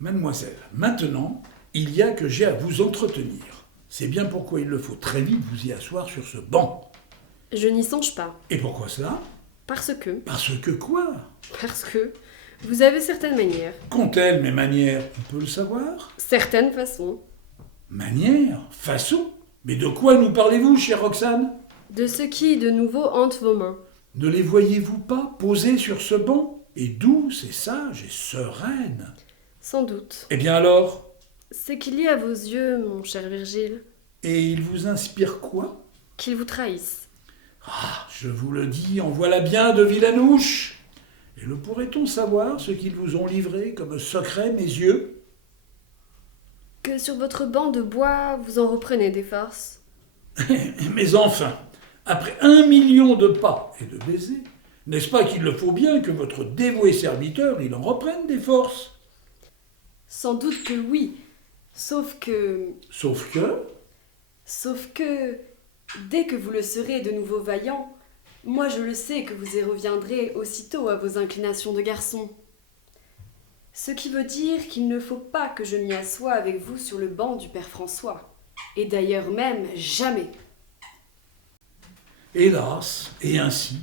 Mademoiselle, maintenant, il y a que j'ai à vous entretenir. C'est bien pourquoi il le faut très vite vous y asseoir sur ce banc. Je n'y songe pas. Et pourquoi cela? Parce que... Parce que quoi? Parce que... Vous avez certaines manières. Qu'ont-elles mes manières? On peut le savoir? Certaines façons. Manières? Façon? Mais de quoi nous parlez-vous, chère Roxane? De ce qui, de nouveau, hante vos mains. Ne les voyez-vous pas posées sur ce banc? Et douces et sages et sereines? Sans doute. Eh bien alors? C'est qu'il y a à vos yeux, mon cher Virgile, Et ils vous inspirent quoi? qu'ils vous trahissent. Ah, je vous le dis, en voilà bien de vilanouches. Et le pourrait-on savoir ce qu'ils vous ont livré comme secret, mes yeux? Que sur votre banc de bois, vous en reprenez des forces. Mais enfin, après 1 million de pas et de baisers, n'est-ce pas qu'il le faut bien que votre dévoué serviteur, il en reprenne des forces? Sans doute que oui. Sauf que... Sauf que... Sauf que... Dès que vous le serez de nouveau vaillant, moi je le sais que vous y reviendrez aussitôt à vos inclinations de garçon. Ce qui veut dire qu'il ne faut pas que je m'y assoie avec vous sur le banc du père François. Et d'ailleurs même, jamais. Hélas, et ainsi,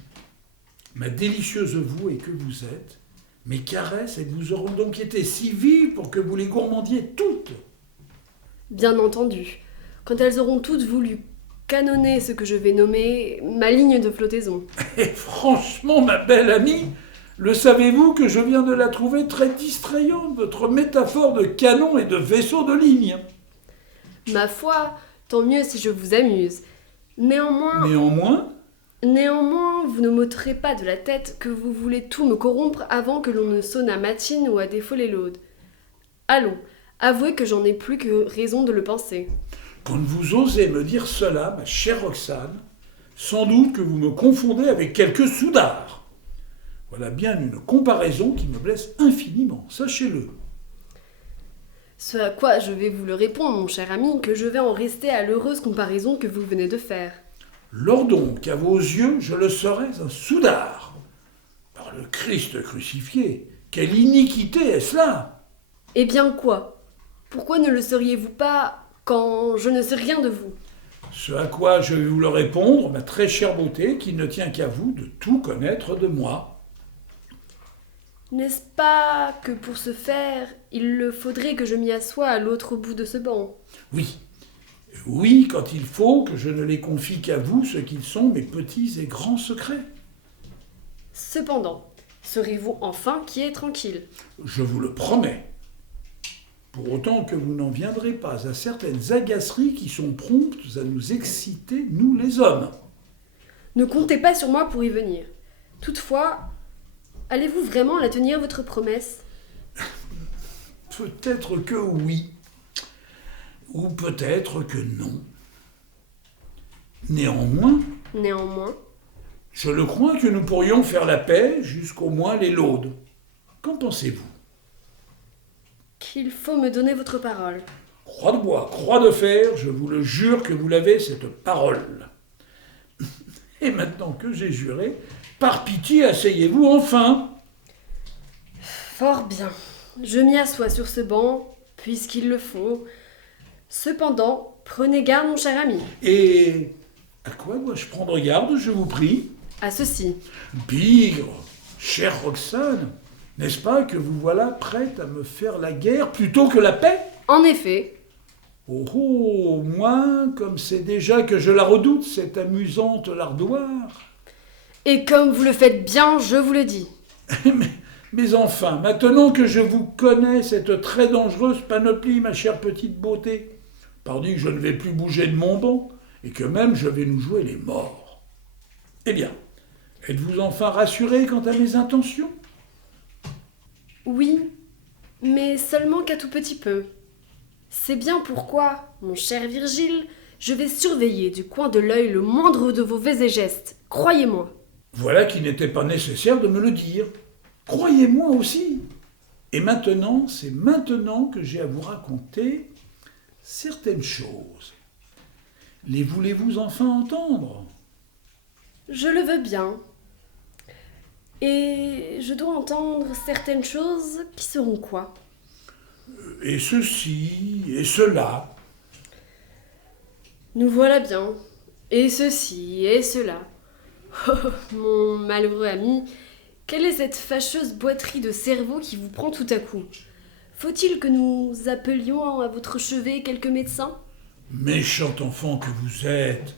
ma délicieuse vous et que vous êtes, mes caresses, elles vous auront donc été si vives pour que vous les gourmandiez toutes. Bien entendu, quand elles auront toutes voulu canonner ce que je vais nommer ma ligne de flottaison. Et franchement, ma belle amie, le savez-vous que je viens de la trouver très distrayante, votre métaphore de canon et de vaisseau de ligne. Ma foi, tant mieux si je vous amuse. Néanmoins, vous ne m'ôterez pas de la tête que vous voulez tout me corrompre avant que l'on ne sonne à matine ou à défaut les laudes. Allons, avouez que j'en ai plus que raison de le penser. Quand vous osez me dire cela, ma chère Roxane, sans doute que vous me confondez avec quelque soudard. Voilà bien une comparaison qui me blesse infiniment, sachez-le. Ce à quoi je vais vous le répondre, mon cher ami, que je vais en rester à l'heureuse comparaison que vous venez de faire. Lors donc qu'à vos yeux, je le serais un soudard. Par le Christ crucifié, quelle iniquité est-ce là? Eh bien quoi? Pourquoi ne le seriez-vous pas quand je ne sais rien de vous? Ce à quoi je vais vous le répondre, ma très chère beauté, qu'il ne tient qu'à vous de tout connaître de moi. N'est-ce pas que pour ce faire, il le faudrait que je m'y assoie à l'autre bout de ce banc? Oui, oui, quand il faut que je ne les confie qu'à vous, ce qu'ils sont mes petits et grands secrets. Cependant, serez-vous enfin qui est tranquille? Je vous le promets. Pour autant que vous n'en viendrez pas à certaines agaceries qui sont promptes à nous exciter, nous les hommes. Ne comptez pas sur moi pour y venir. Toutefois, allez-vous vraiment la tenir, votre promesse? Peut-être que oui, ou peut-être que non. Néanmoins, je le crois que nous pourrions faire la paix jusqu'au moins les laudes. Qu'en pensez-vous? Qu'il faut me donner votre parole. Croix de bois, croix de fer, je vous le jure que vous l'avez, cette parole. Et maintenant que j'ai juré, par pitié, asseyez-vous enfin. Fort bien. Je m'y assois sur ce banc, puisqu'il le faut. Cependant, prenez garde, mon cher ami. Et à quoi dois-je prendre garde, je vous prie? À ceci. Bigre, chère Roxane, n'est-ce pas que vous voilà prête à me faire la guerre plutôt que la paix? En effet. Oh, oh, moi, comme c'est déjà que je la redoute, cette amusante lardoire. Et comme vous le faites bien, je vous le dis. Mais enfin, maintenant que je vous connais, cette très dangereuse panoplie, ma chère petite beauté, pardi que je ne vais plus bouger de mon banc, et que même je vais nous jouer les morts. Eh bien, êtes-vous enfin rassuré quant à mes intentions? Oui, mais seulement qu'à tout petit peu. C'est bien pourquoi, mon cher Virgile, je vais surveiller du coin de l'œil le moindre de vos faits et gestes, croyez-moi. Voilà qui n'était pas nécessaire de me le dire. Croyez-moi aussi. Et maintenant, c'est maintenant que j'ai à vous raconter certaines choses. Les voulez-vous enfin entendre? Je le veux bien. Et je dois entendre certaines choses qui seront quoi? Et ceci, et cela. Nous voilà bien. Et ceci, et cela. Oh, mon malheureux ami, quelle est cette fâcheuse boiterie de cerveau qui vous prend tout à coup? Faut-il que nous appelions à votre chevet quelques médecins? Méchant enfant que vous êtes.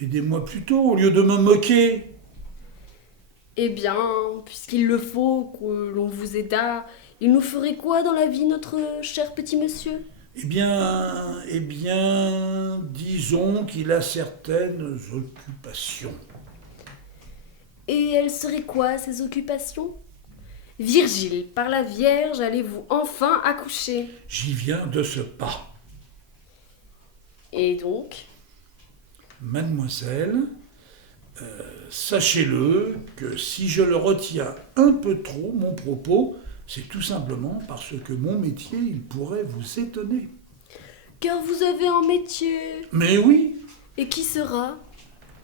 Aidez-moi plutôt au lieu de me moquer. Eh bien, puisqu'il le faut que l'on vous aidât, il nous ferait quoi dans la vie, notre cher petit monsieur? Eh bien, disons qu'il a certaines occupations. Et elles seraient quoi, ces occupations? Virgile, par la Vierge, allez-vous enfin accoucher? J'y viens de ce pas. Et donc? Mademoiselle, sachez-le que si je le retiens un peu trop, mon propos, c'est tout simplement parce que mon métier, il pourrait vous étonner. Car vous avez un métier. Mais oui, Et qui sera?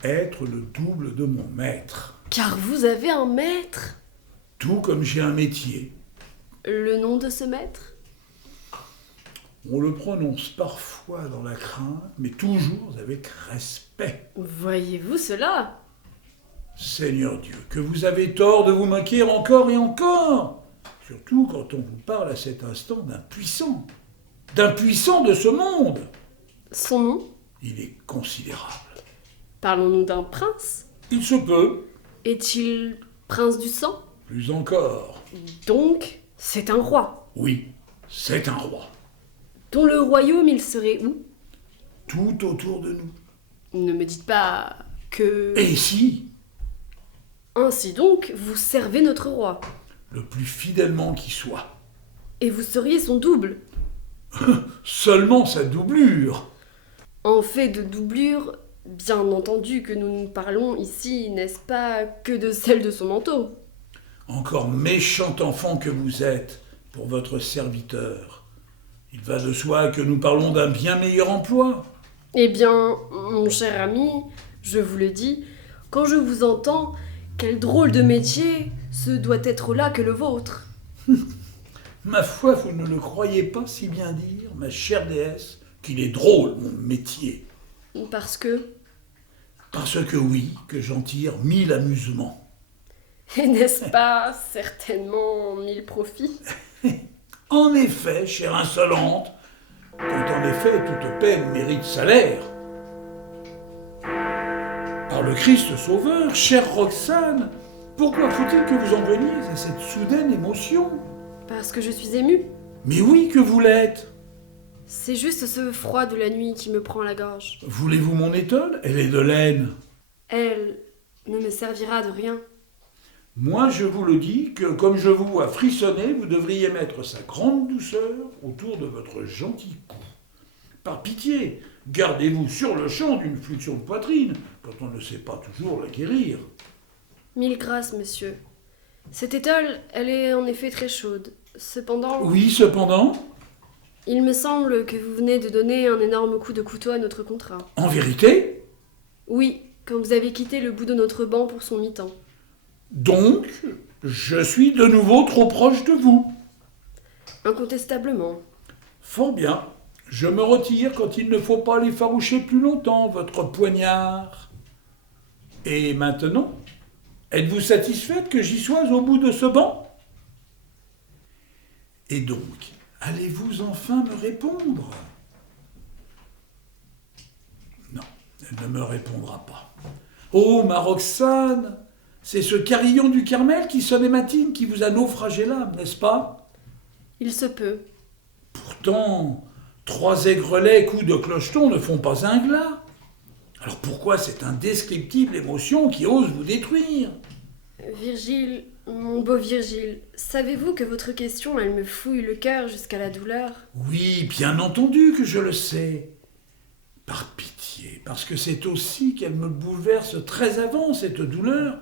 être le double de mon maître. Car vous avez un maître. Tout comme j'ai un métier. Le nom de ce maître? On le prononce parfois dans la crainte, mais toujours avec respect. Voyez-vous cela? Seigneur Dieu, que vous avez tort de vous moquer encore et encore, surtout quand on vous parle à cet instant d'un puissant de ce monde. Son nom? Il est considérable. Parlons-nous d'un prince? Il se peut, Est-il prince du sang? plus encore. Donc, c'est un roi. Oui, c'est un roi. Dont le royaume, il serait où? Tout autour de nous. Ne me dites pas que... Et si, Ainsi donc, vous servez notre roi. le plus fidèlement qui soit. Et vous seriez son double. Seulement sa doublure. En fait de doublure, bien entendu que nous nous parlons ici, n'est-ce pas, que de celle de son manteau. Encore méchant enfant que vous êtes pour votre serviteur. Il va de soi que nous parlons d'un bien meilleur emploi. Eh bien, mon cher ami, je vous le dis, quand je vous entends, quel drôle de métier, ce doit être là que le vôtre. Ma foi, vous ne le croyez pas si bien dire, ma chère déesse, qu'il est drôle, mon métier. Parce que, Parce que oui, que j'en tire 1000 amusements. et n'est-ce pas certainement 1000 profits? En effet, chère insolente, quand en effet toute peine mérite salaire. Par le Christ Sauveur, chère Roxane, pourquoi faut-il que vous en veniez à cette soudaine émotion? Parce que je suis émue. Mais oui que vous l'êtes. C'est juste ce froid de la nuit qui me prend la gorge. Voulez-vous mon étole? Elle est de laine. Elle ne me servira de rien. Moi, je vous le dis que, comme je vous vois frissonner, vous devriez mettre sa grande douceur autour de votre gentil cou. Par pitié, gardez-vous sur le champ d'une fluxion de poitrine, quand on ne sait pas toujours la guérir. 1000 grâces, monsieur. Cette étole, elle est en effet très chaude. Cependant, Oui, cependant, il me semble que vous venez de donner un énorme coup de couteau à notre contrat. en vérité, Oui, quand vous avez quitté le bout de notre banc pour son mi-temps. donc, je suis de nouveau trop proche de vous. Incontestablement. Fort bien, je me retire quand il ne faut pas les faroucher plus longtemps, votre poignard. Et maintenant, êtes-vous satisfaite que j'y sois au bout de ce banc? Et donc, allez-vous enfin me répondre? Non, elle ne me répondra pas. Oh, ma Roxane, c'est ce carillon du Carmel qui sonne et matine qui vous a naufragé l'âme, n'est-ce pas? Il se peut. Pourtant, 3 aigrelets coups de clocheton ne font pas un glas. Alors pourquoi cette indescriptible émotion qui ose vous détruire? Virgile, mon beau Virgile, savez-vous que votre question, elle me fouille le cœur jusqu'à la douleur? Oui, bien entendu que je le sais. Par pitié, parce que c'est aussi qu'elle me bouleverse très avant, cette douleur.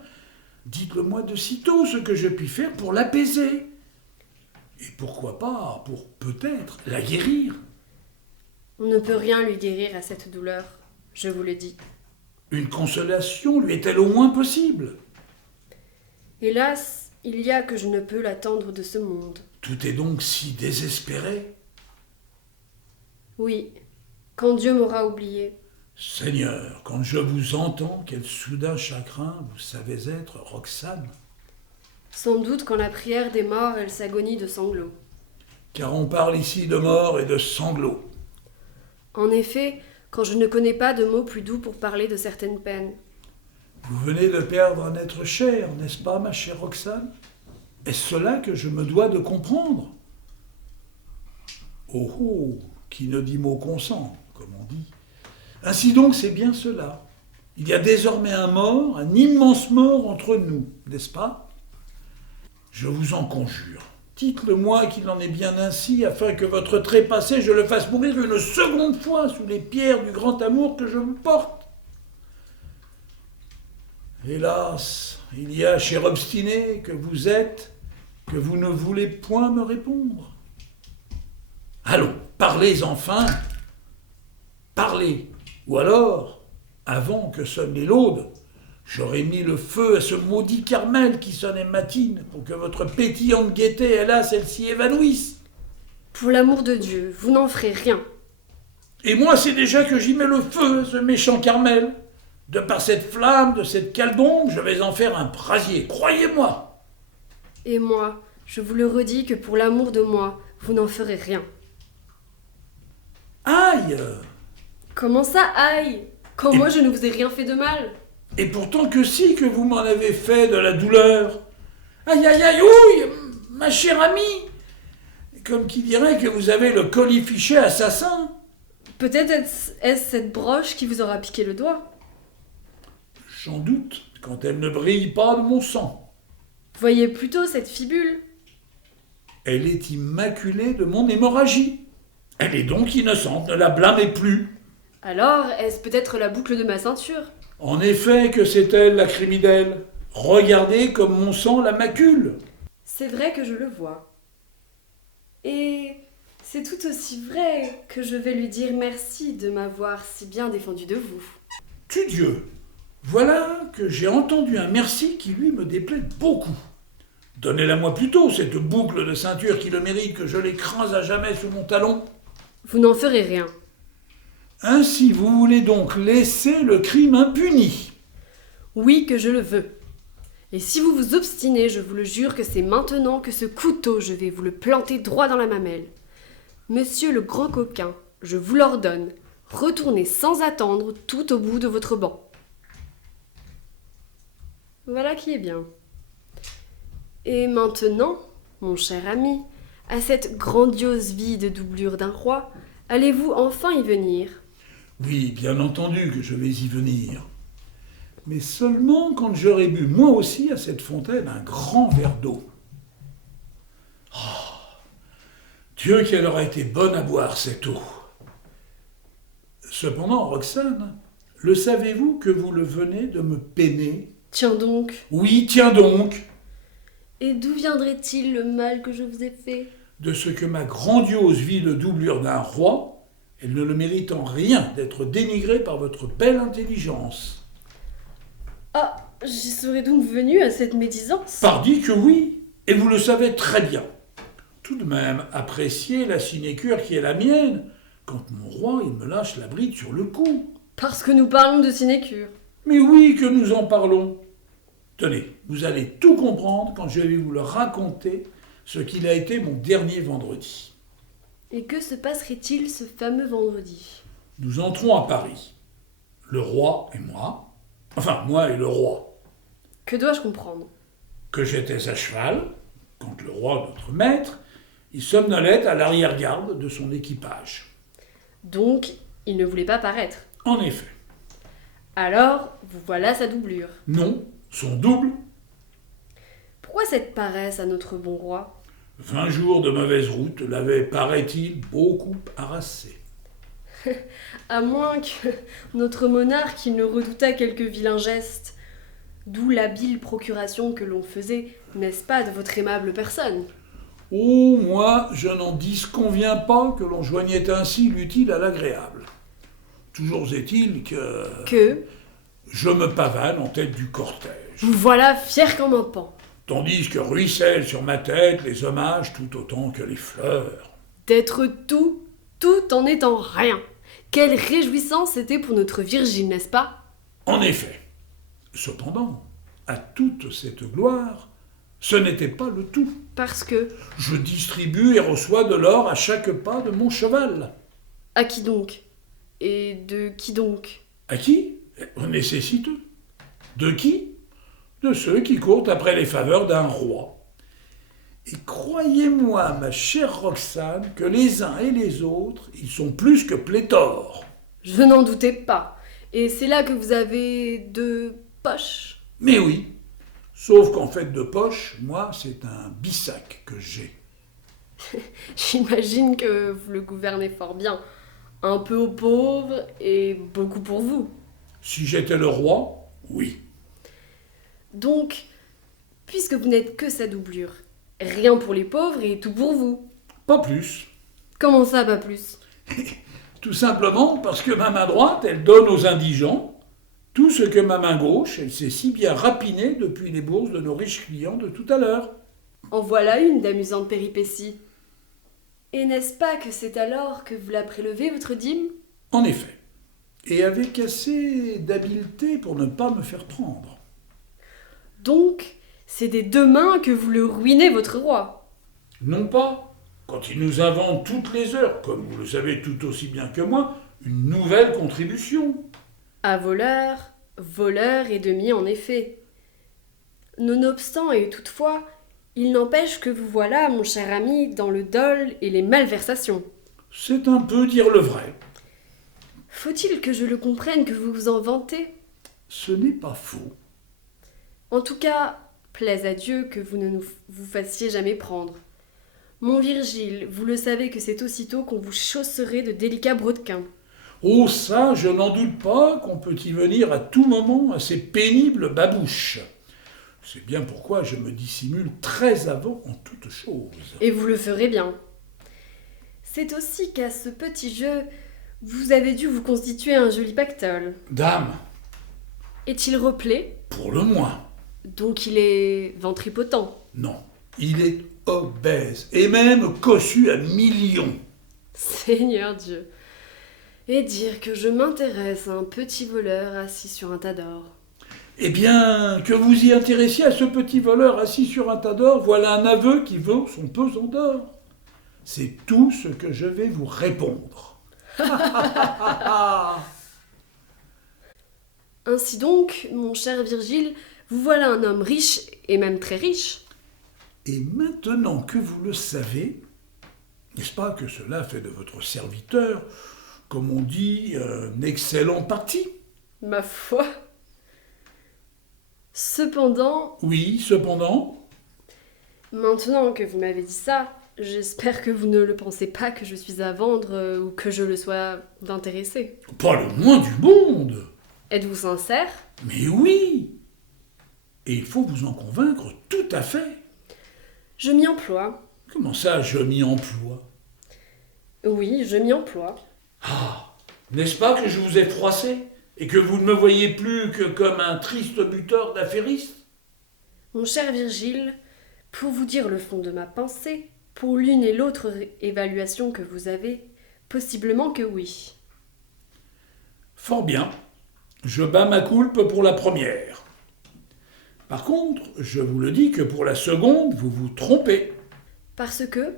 Dites-le-moi de sitôt ce que je puis faire pour l'apaiser. Et pourquoi pas, pour peut-être la guérir. On ne peut rien lui guérir à cette douleur, je vous le dis. Une consolation lui est-elle au moins possible? Hélas, il y a que je ne peux l'attendre de ce monde. Tout est donc si désespéré. Oui, quand Dieu m'aura oublié. Seigneur, quand je vous entends, quel soudain chagrin vous savez être, Roxane. Sans doute quand la prière des morts, elle s'agonie de sanglots. Car on parle ici de mort et de sanglots. En effet, quand je ne connais pas de mots plus doux pour parler de certaines peines. Vous venez de perdre un être cher, n'est-ce pas, ma chère Roxane? Est-ce cela que je me dois de comprendre? Oh oh, qui ne dit mot consent, comme on dit. Ainsi donc, c'est bien cela. Il y a désormais un mort, un immense mort entre nous, n'est-ce pas? Je vous en conjure, dites-le-moi qu'il en est bien ainsi, afin que votre trépassé, je le fasse mourir une seconde fois sous les pierres du grand amour que je vous porte. Hélas, il y a, cher obstiné, que vous êtes, que vous ne voulez point me répondre. Allons, parlez enfin, parlez, ou alors, avant que sonne les laudes, j'aurais mis le feu à ce maudit Carmel qui sonnait matine pour que votre pétillante gaieté, hélas, elle s'y évanouisse. Pour l'amour de Dieu, vous n'en ferez rien. Et moi, c'est déjà que j'y mets le feu, ce méchant Carmel. De par cette flamme, de cette cale d'ombre, je vais en faire un brasier, croyez-moi. Et moi, je vous le redis que pour l'amour de moi, vous n'en ferez rien. Aïe! Comment ça, aïe? Quand moi je ne vous ai rien fait de mal? Et pourtant que si, que vous m'en avez fait de la douleur. Aïe, aïe, aïe, ouille, ma chère amie. Comme qui dirait que vous avez le colifichet assassin. Peut-être est-ce cette broche qui vous aura piqué le doigt. J'en doute, quand elle ne brille pas de mon sang. Voyez plutôt cette fibule. Elle est immaculée de mon hémorragie. Elle est donc innocente, ne la blâmez plus. Alors, est-ce peut-être la boucle de ma ceinture? En effet que c'est elle la criminelle. Regardez comme mon sang la macule. C'est vrai que je le vois. Et c'est tout aussi vrai que je vais lui dire merci de m'avoir si bien défendu de vous. Tudieu, voilà que j'ai entendu un merci qui lui me déplaît beaucoup. Donnez-la-moi plutôt, cette boucle de ceinture qui le mérite que je l'écrase à jamais sous mon talon. Vous n'en ferez rien. Ainsi, vous voulez donc laisser le crime impuni? Oui, que je le veux. Et si vous vous obstinez, je vous le jure que c'est maintenant que ce couteau, je vais vous le planter droit dans la mamelle. Monsieur le grand coquin, je vous l'ordonne, retournez sans attendre tout au bout de votre banc. Voilà qui est bien. Et maintenant, mon cher ami, à cette grandiose vie de doublure d'un roi, allez-vous enfin y venir? Oui, bien entendu que je vais y venir. Mais seulement quand j'aurai bu moi aussi à cette fontaine un grand verre d'eau. Oh, Dieu qu'elle aurait été bonne à boire cette eau. Cependant, Roxane, le savez-vous que vous le venez de me peiner? Tiens donc. Oui, tiens donc. Et d'où viendrait-il le mal que je vous ai fait? De ce que ma grandiose vie de doublure d'un roi, elle ne le mérite en rien d'être dénigrée par votre belle intelligence. Ah, j'y serais donc venu à cette médisance. Pardi que oui, et vous le savez très bien. Tout de même, appréciez la sinécure qui est la mienne, quand mon roi, il me lâche la bride sur le cou. Parce que nous parlons de sinécure. Mais oui que nous en parlons. Tenez, vous allez tout comprendre quand je vais vous le raconter, ce qu'il a été mon dernier vendredi. Et que se passerait-il ce fameux vendredi? Nous entrons à Paris, le roi et moi, enfin moi et le roi. Que dois-je comprendre? Que j'étais à cheval, quand le roi, notre maître, il somnolait à l'arrière-garde de son équipage. Donc, il ne voulait pas paraître. En effet. Alors, vous voilà sa doublure. Non, son double. Pourquoi cette paresse à notre bon roi? 20 jours de mauvaise route l'avaient, paraît-il, beaucoup harassé. À moins que notre monarque il ne redoutât quelque vilain geste. D'où l'habile procuration que l'on faisait, n'est-ce pas, de votre aimable personne? Oh, moi, je n'en disconviens pas que l'on joignait ainsi l'utile à l'agréable. Toujours est-il que... Que? Je me pavane en tête du cortège. Vous voilà fier comme un pan. tandis que ruissellent sur ma tête les hommages tout autant que les fleurs. D'être tout en étant rien. Quelle réjouissance c'était pour notre Virgile, n'est-ce pas? En effet. Cependant, à toute cette gloire, ce n'était pas le tout. Parce que... Je distribue et reçois de l'or à chaque pas de mon cheval. À qui donc? Et de qui donc? À qui? Aux nécessiteux. De qui? De ceux qui courent après les faveurs d'un roi. Et croyez-moi, ma chère Roxane, que les uns et les autres, ils sont plus que pléthores. Je n'en doutais pas. Et c'est là que vous avez de poches. Mais oui, sauf qu'en fait de poche, moi, c'est un bissac que j'ai. J'imagine que vous le gouvernez fort bien. Un peu aux pauvres et beaucoup pour vous. Si j'étais le roi, oui. Donc, puisque vous n'êtes que sa doublure, rien pour les pauvres et tout pour vous. Pas plus. Comment ça, pas plus? Tout simplement parce que ma main droite, elle donne aux indigents tout ce que ma main gauche, elle sait si bien rapiner depuis les bourses de nos riches clients de tout à l'heure. En voilà une d'amusante péripétie. Et n'est-ce pas que c'est alors que vous la prélevez, votre dîme? En effet. Et avec assez d'habileté pour ne pas me faire prendre. Donc, c'est des deux mains que vous le ruinez, votre roi. Non pas, quand il nous invente toutes les heures, comme vous le savez tout aussi bien que moi, une nouvelle contribution. À voleur, voleur et demi en effet. Nonobstant et toutefois, il n'empêche que vous voilà, mon cher ami, dans le dol et les malversations. C'est un peu dire le vrai. Faut-il que je le comprenne que vous vous en vantez? Ce n'est pas faux. En tout cas, plaise à Dieu que vous ne vous fassiez jamais prendre. Mon Virgile, vous le savez que c'est aussitôt qu'on vous chausserait de délicats brodequins. Oh ça, je n'en doute pas qu'on peut y venir à tout moment à ces pénibles babouches. C'est bien pourquoi je me dissimule très avant en toute chose. Et vous le ferez bien. C'est aussi qu'à ce petit jeu, vous avez dû vous constituer un joli pactole. Dame, Est-il replé? pour le moins. Donc il est ventripotent. Non, il est obèse et même cossu à millions. Seigneur Dieu. Et dire que je m'intéresse à un petit voleur assis sur un tas d'or. Eh bien, que vous y intéressiez à ce petit voleur assis sur un tas d'or, voilà un aveu qui vaut son pesant d'or. C'est tout ce que je vais vous répondre. Ainsi donc, mon cher Virgile, vous voilà un homme riche et même très riche. Et maintenant que vous le savez, n'est-ce pas que cela fait de votre serviteur, comme on dit, un excellent parti? Ma foi. Cependant, Oui, cependant. maintenant que vous m'avez dit ça, j'espère que vous ne le pensez pas que je suis à vendre ou que je le sois d'intéressé. Pas le moins du monde. Êtes-vous sincère? Mais oui. Et il faut vous en convaincre tout à fait. Je m'y emploie. Comment ça, je m'y emploie? Oui, je m'y emploie. Ah, n'est-ce pas que je vous ai froissé et que vous ne me voyez plus que comme un triste buteur d'affairistes? Mon cher Virgile, pour vous dire le fond de ma pensée, pour l'une et l'autre évaluation que vous avez, possiblement que oui. Fort bien. Je bats ma coulpe pour la première. Par contre, je vous le dis que pour la seconde, vous vous trompez. Parce que,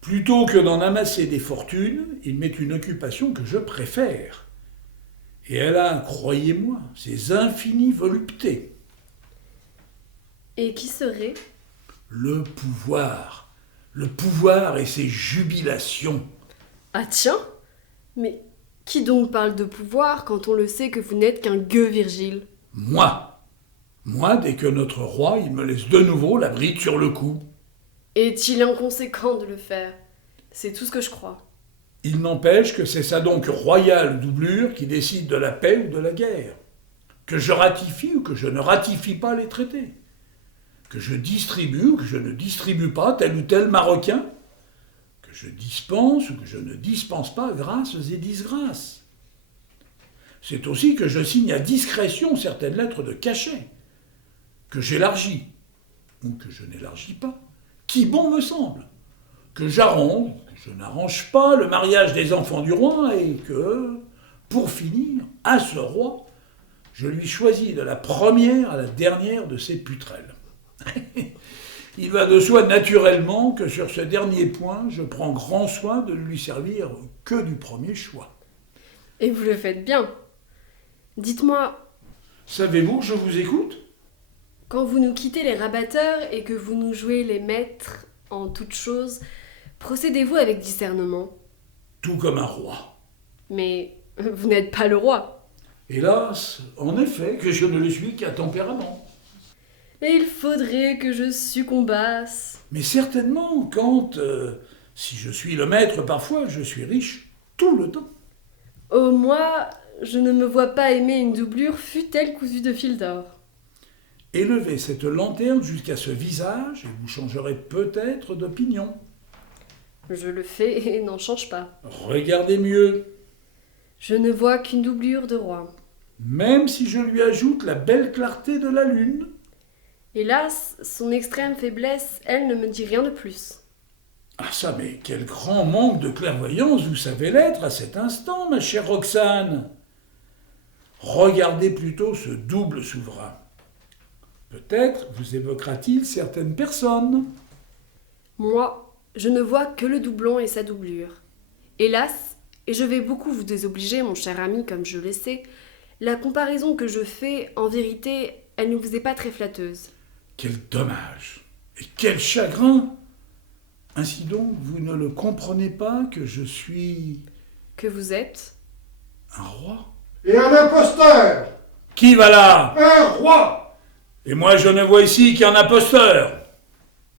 Plutôt que d'en amasser des fortunes, il m'est une occupation que je préfère. Et elle a, croyez-moi, ses infinies voluptés. et qui serait, Le pouvoir et ses jubilations. ah tiens, mais qui donc parle de pouvoir quand on le sait que vous n'êtes qu'un gueux Virgile? Moi, dès que notre roi, il me laisse de nouveau la bride sur le cou. Est-il inconséquent de le faire? C'est tout ce que je crois. Il n'empêche que c'est sa donc royale doublure qui décide de la paix ou de la guerre. Que je ratifie ou que je ne ratifie pas les traités. Que je distribue ou que je ne distribue pas tel ou tel Marocain. Que je dispense ou que je ne dispense pas grâces et disgrâces. C'est aussi que je signe à discrétion certaines lettres de cachet. Que j'élargis. ou que je n'élargis pas, qui bon me semble, que j'arrange, que je n'arrange pas le mariage des enfants du roi et que, pour finir, à ce roi, je lui choisis de la première à la dernière de ses putrelles. Il va de soi naturellement que sur ce dernier point, je prends grand soin de ne lui servir que du premier choix. Et vous le faites bien. Dites-moi, Savez-vous que je vous écoute ? quand vous nous quittez les rabatteurs et que vous nous jouez les maîtres en toutes choses, procédez-vous avec discernement. Tout comme un roi. Mais vous n'êtes pas le roi. Hélas, en effet, que je ne le suis qu'à tempérament. Et il faudrait que je succombasse. Mais certainement, quand, si je suis le maître parfois, je suis riche tout le temps. Oh, moi, je ne me vois pas aimer une doublure fût-elle cousue de fil d'or. Élevez cette lanterne jusqu'à ce visage et vous changerez peut-être d'opinion. Je le fais et n'en change pas. Regardez mieux, Je ne vois qu'une doublure de roi. même si je lui ajoute la belle clarté de la lune. Hélas, son extrême faiblesse, elle, ne me dit rien de plus. Ah ça, mais quel grand manque de clairvoyance vous savez l'être à cet instant, ma chère Roxane. Regardez plutôt ce double souverain. Peut-être vous évoquera-t-il certaines personnes. Moi, je ne vois que le doublon et sa doublure. Hélas, et je vais beaucoup vous désobliger, mon cher ami, comme je le sais, la comparaison que je fais, en vérité, elle ne vous est pas très flatteuse. Quel dommage et quel chagrin. Ainsi donc, vous ne le comprenez pas que je suis Que vous êtes un roi. Et un imposteur! Qui va là? Un roi! Et moi je ne vois ici qu'un imposteur.